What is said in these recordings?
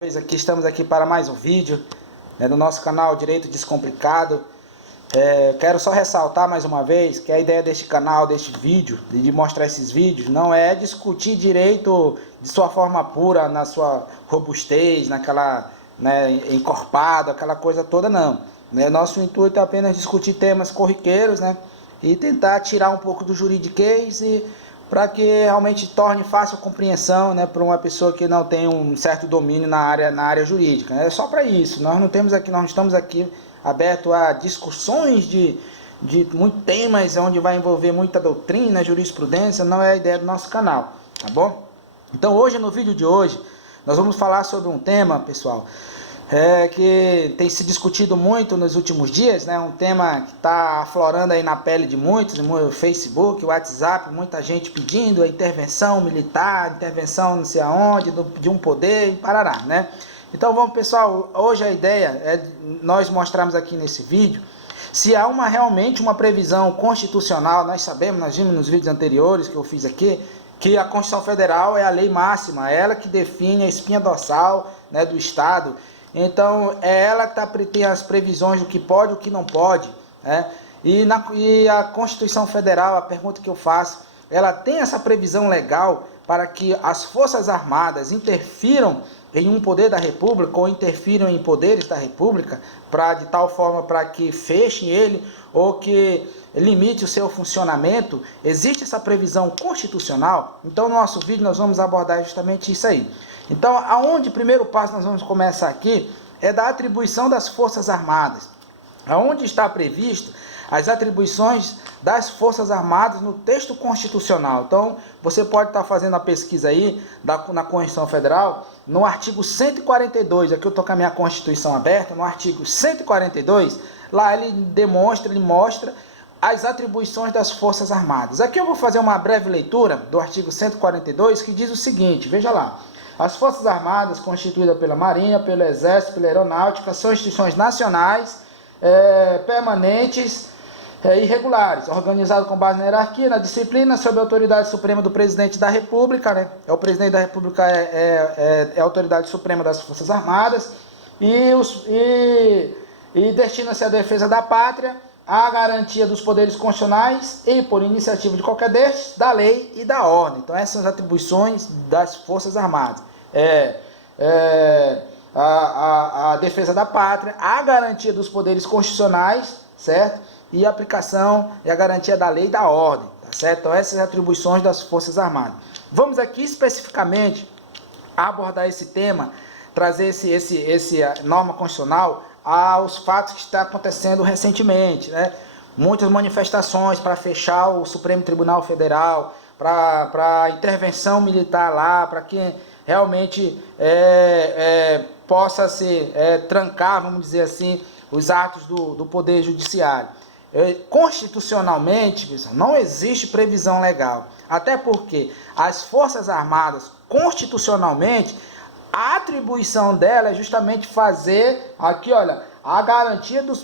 Estamos aqui para mais um vídeo, no nosso canal Direito Descomplicado. Quero só ressaltar mais uma vez que a ideia deste canal, deste vídeo, de mostrar esses vídeos, não é discutir direito de sua forma pura, na sua robustez, naquela, encorpado, aquela coisa toda, não. Nosso intuito é apenas discutir temas corriqueiros, e tentar tirar um pouco do juridiquês para que realmente torne fácil a compreensão, para uma pessoa que não tem um certo domínio na área jurídica. É só para isso. Nós não estamos aqui abertos a discussões de muitos temas, onde vai envolver muita doutrina, jurisprudência. Não é a ideia do nosso canal, tá bom? Então hoje, no vídeo de hoje, nós vamos falar sobre um tema, pessoal, que tem se discutido muito nos últimos dias, um tema que está aflorando aí na pele de muitos, no Facebook, WhatsApp, muita gente pedindo a intervenção militar, intervenção não sei aonde, de um poder, e parará, Então vamos, pessoal, hoje a ideia é nós mostrarmos aqui nesse vídeo se há realmente uma previsão constitucional. Nós sabemos, nós vimos nos vídeos anteriores que eu fiz aqui, que a Constituição Federal é a lei máxima, é ela que define a espinha dorsal do Estado. Então, é ela que tem as previsões do que pode e o que não pode. E a Constituição Federal, a pergunta que eu faço, ela tem essa previsão legal para que as Forças Armadas interfiram em um poder da República ou interfiram em poderes da República de tal forma para que fechem ele ou que limite o seu funcionamento? Existe essa previsão constitucional? Então, no nosso vídeo nós vamos abordar justamente isso aí. Então, o primeiro passo nós vamos começar aqui é da atribuição das Forças Armadas. Aonde está previsto as atribuições das Forças Armadas no texto constitucional. Então, você pode estar fazendo a pesquisa aí na Constituição Federal, no artigo 142, aqui eu estou com a minha Constituição aberta, no artigo 142, lá ele mostra as atribuições das Forças Armadas. Aqui eu vou fazer uma breve leitura do artigo 142, que diz o seguinte, veja lá. As Forças Armadas, constituídas pela Marinha, pelo Exército, pela Aeronáutica, são instituições nacionais, permanentes e regulares, organizadas com base na hierarquia, na disciplina, sob a autoridade suprema do Presidente da República. O Presidente da República é a autoridade suprema das Forças Armadas e destina-se à defesa da pátria, à garantia dos poderes constitucionais e, por iniciativa de qualquer destes, da lei e da ordem. Então, essas são as atribuições das Forças Armadas. A defesa da pátria, a garantia dos poderes constitucionais, certo? E a aplicação e a garantia da lei e da ordem, tá certo? Então, essas atribuições das Forças Armadas. Vamos aqui especificamente abordar esse tema, trazer esse norma constitucional aos fatos que está acontecendo recentemente, Muitas manifestações para fechar o Supremo Tribunal Federal, para intervenção militar lá, para que realmente possa se trancar, vamos dizer assim, os atos do Poder Judiciário. Constitucionalmente, pessoal, não existe previsão legal, até porque as Forças Armadas, constitucionalmente, a atribuição dela é justamente fazer, aqui olha,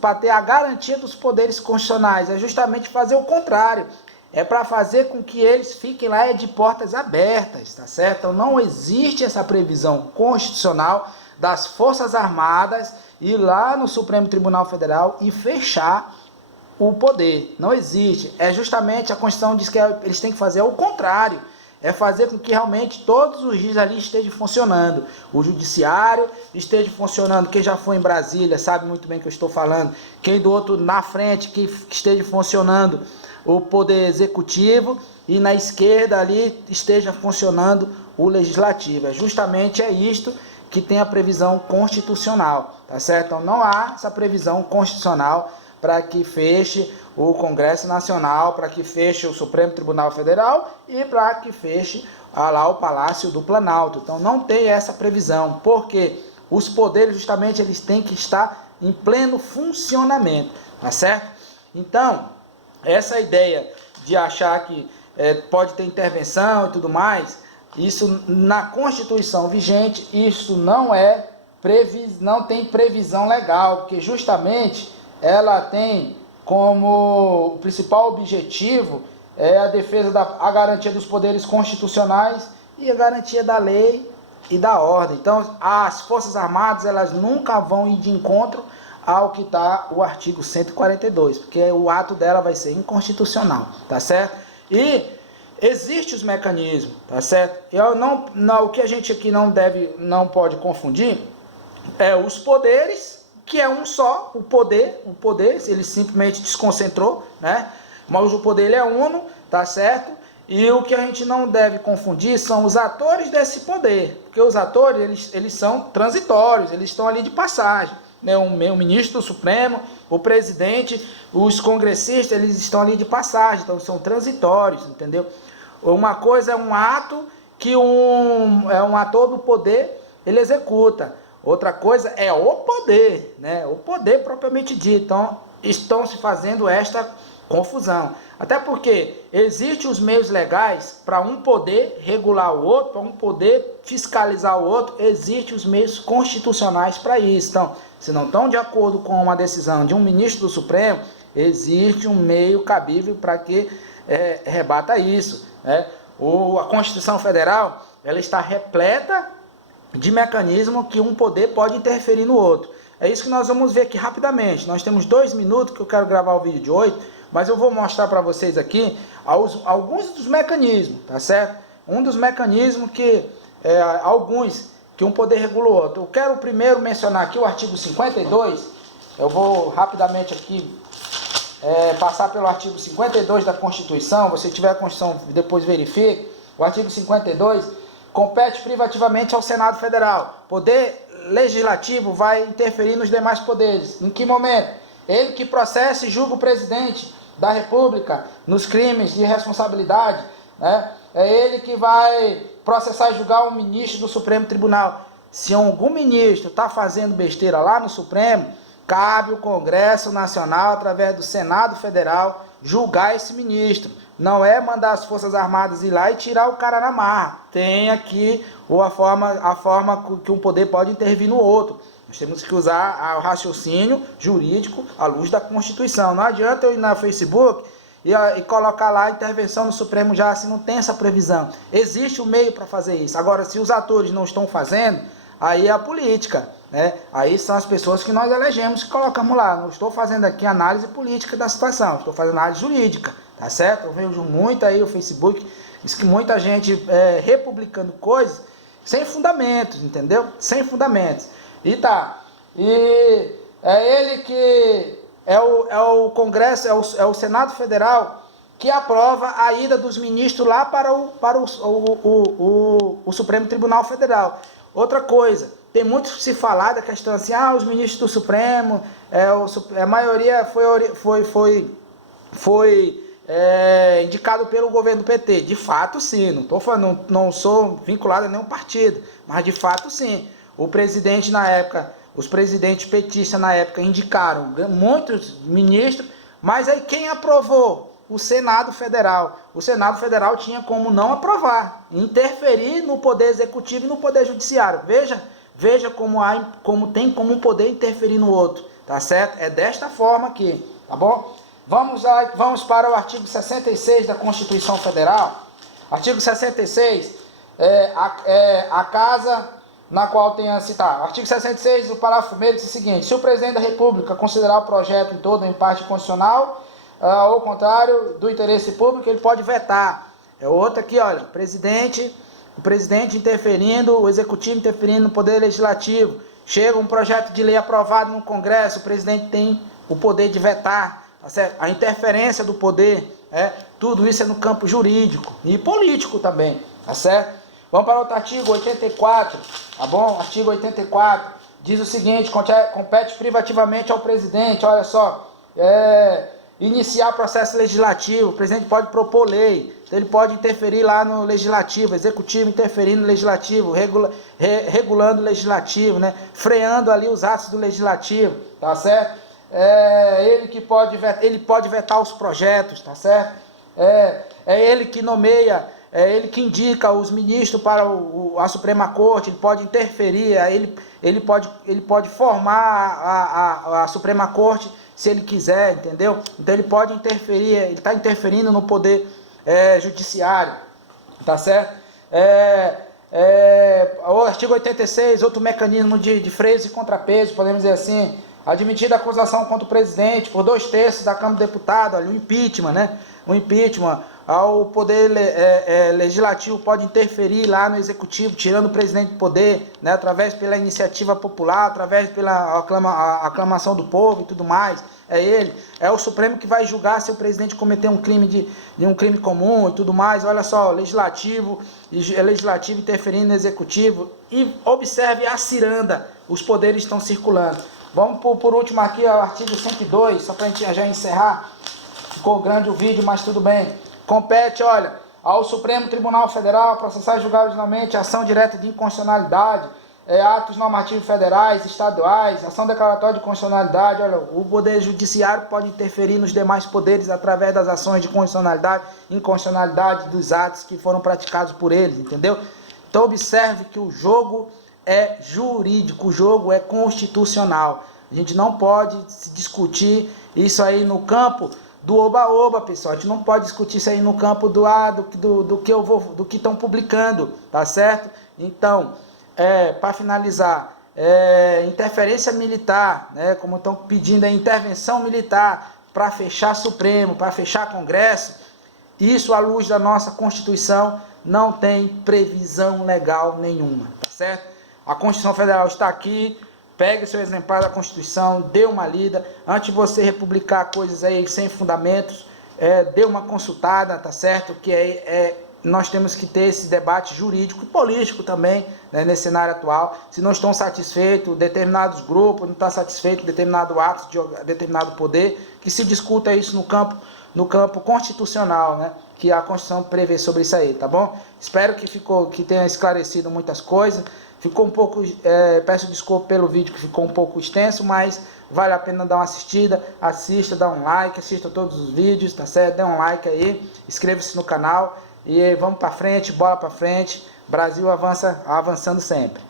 para ter a garantia dos poderes constitucionais, é justamente fazer o contrário. É para fazer com que eles fiquem lá de portas abertas, tá certo? Então não existe essa previsão constitucional das Forças Armadas ir lá no Supremo Tribunal Federal e fechar o poder. Não existe. É justamente a Constituição diz que eles têm que fazer o contrário. É fazer com que realmente todos os dias ali estejam funcionando. O judiciário esteja funcionando. Quem já foi em Brasília sabe muito bem o que eu estou falando. Quem do outro na frente, que esteja funcionando o poder executivo, e na esquerda ali esteja funcionando o legislativo. Justamente é isto que tem a previsão constitucional, tá certo? Então não há essa previsão constitucional para que feche o Congresso Nacional, para que feche o Supremo Tribunal Federal e para que feche lá o Palácio do Planalto. Então não tem essa previsão, porque os poderes justamente eles têm que estar em pleno funcionamento, tá certo? Então, essa ideia de achar que pode ter intervenção e tudo mais, isso na Constituição vigente, isso não tem previsão legal, porque justamente ela tem como o principal objetivo a defesa a garantia dos poderes constitucionais e a garantia da lei e da ordem. Então, as Forças Armadas, elas nunca vão ir de encontro ao que está o artigo 142, porque o ato dela vai ser inconstitucional, tá certo? E existem os mecanismos, tá certo? O que a gente aqui não pode confundir é os poderes, que é um só, o poder, ele simplesmente desconcentrou, né? Mas o poder ele é uno, tá certo? E o que a gente não deve confundir são os atores desse poder, porque os atores, eles são transitórios, eles estão ali de passagem, né? O ministro do Supremo, o presidente, os congressistas, eles estão ali de passagem, então são transitórios, entendeu? Uma coisa é um ato que é um ator do poder, ele executa. Outra coisa é o poder, né? O poder propriamente dito. Então, estão se fazendo esta confusão. Até porque existem os meios legais para um poder regular o outro, para um poder fiscalizar o outro, existem os meios constitucionais para isso. Então, se não estão de acordo com uma decisão de um ministro do Supremo, existe um meio cabível para que rebata isso, né? A Constituição Federal, ela está repleta de mecanismo que um poder pode interferir no outro. É isso que nós vamos ver aqui rapidamente. Nós temos 2 minutos que eu quero gravar o vídeo de 8, mas eu vou mostrar para vocês aqui alguns dos mecanismos, tá certo? Um dos mecanismos que, alguns, que um poder regula o outro. Eu quero primeiro mencionar aqui o artigo 52, eu vou rapidamente aqui passar pelo artigo 52 da Constituição, você tiver a Constituição, depois verifique. O artigo 52 compete privativamente ao Senado Federal. Poder legislativo vai interferir nos demais poderes. Em que momento? Ele que processa e julga o presidente da República nos crimes de responsabilidade, né? É ele que vai processar e julgar o ministro do Supremo Tribunal. Se algum ministro está fazendo besteira lá no Supremo, cabe o Congresso Nacional, através do Senado Federal, julgar esse ministro. Não é mandar as Forças Armadas ir lá e tirar o cara na marra. Tem aqui a forma que um poder pode intervir no outro. Nós temos que usar o raciocínio jurídico à luz da Constituição. Não adianta eu ir na Facebook e colocar lá a intervenção no Supremo já, se não tem essa previsão. Existe um meio para fazer isso. Agora, se os atores não estão fazendo, aí é a política, né? Aí são as pessoas que nós elegemos que colocamos lá. Não estou fazendo aqui análise política da situação, estou fazendo análise jurídica, tá certo? Eu vejo muito aí o Facebook, diz que muita gente republicando coisas sem fundamentos, entendeu? Sem fundamentos. E é ele que é o Congresso, é o Senado Federal que aprova a ida dos ministros lá para o Supremo Tribunal Federal. Outra coisa, tem muito se falar da questão assim, os ministros do Supremo, a maioria foi indicado pelo governo do PT. De fato, sim, não estou falando, não sou vinculado a nenhum partido, mas de fato, sim. O presidente na época, os presidentes petistas na época indicaram muitos ministros, mas aí quem aprovou? O Senado Federal. O Senado Federal tinha como não aprovar, interferir no poder executivo e no poder judiciário. Veja como tem como um poder interferir no outro, tá certo? É desta forma aqui, tá bom? Vamos para o artigo 66 da Constituição Federal. Artigo 66 a casa na qual tem a citar. Artigo 66, o parágrafo 1º diz o seguinte: se o presidente da República considerar o projeto em todo ou em parte constitucional, ao contrário do interesse público, ele pode vetar. É outra aqui, olha, o presidente interferindo, o executivo interferindo no poder legislativo. Chega um projeto de lei aprovado no Congresso, o presidente tem o poder de vetar, tá certo? A interferência do poder, tudo isso é no campo jurídico e político também, tá certo? Vamos para outro artigo, 84, tá bom? Artigo 84 diz o seguinte: compete privativamente ao presidente, olha só, iniciar processo legislativo. O presidente pode propor lei, então ele pode interferir lá no legislativo, executivo interferindo no legislativo, regulando o legislativo, né? Freando ali os atos do legislativo, tá certo? Ele pode vetar os projetos, tá certo? É ele que nomeia, é ele que indica os ministros para a Suprema Corte. Ele pode interferir, ele pode formar a Suprema Corte se ele quiser, entendeu? Então ele pode interferir, ele está interferindo no poder judiciário, tá certo? O artigo 86, outro mecanismo de freios e contrapesos, podemos dizer assim, admitida a acusação contra o presidente por 2/3 da Câmara de Deputados, o impeachment, né? O impeachment, o poder legislativo pode interferir lá no executivo, tirando o presidente do poder, né? Através pela iniciativa popular, através pela aclamação do povo e tudo mais. É ele, é o Supremo que vai julgar se o presidente cometeu um crime um crime comum e tudo mais. Olha só, legislativo interferindo no executivo. E observe a ciranda, os poderes estão circulando. Vamos por último aqui, o artigo 102, só para a gente já encerrar. Ficou grande o vídeo, mas tudo bem. Compete, olha, ao Supremo Tribunal Federal processar e julgar originalmente ação direta de inconstitucionalidade, atos normativos federais, estaduais, ação declaratória de constitucionalidade. Olha, o Poder Judiciário pode interferir nos demais poderes através das ações de constitucionalidade, inconstitucionalidade dos atos que foram praticados por eles, entendeu? Então observe que o jogo é jurídico, o jogo é constitucional. A gente não pode se discutir isso aí no campo do oba-oba, pessoal. A gente não pode discutir isso aí no campo do que estão publicando, tá certo? Então, para finalizar, interferência militar, né, como estão pedindo a intervenção militar para fechar Supremo, para fechar Congresso, isso à luz da nossa Constituição não tem previsão legal nenhuma, tá certo? A Constituição Federal está aqui, pegue seu exemplar da Constituição, dê uma lida, antes de você republicar coisas aí sem fundamentos, dê uma consultada, tá certo? Que nós temos que ter esse debate jurídico e político também, né, nesse cenário atual. Se não estão satisfeitos, determinados grupos não estão satisfeitos, determinado ato de determinado poder, que se discuta isso no campo constitucional, né, que a Constituição prevê sobre isso aí, tá bom? Espero que tenha esclarecido muitas coisas. Ficou um pouco, peço desculpa pelo vídeo que ficou um pouco extenso, mas vale a pena dar uma assistida, assista, dá um like, assista todos os vídeos, tá certo? Dê um like aí, inscreva-se no canal e vamos para frente, bola para frente, Brasil avançando sempre.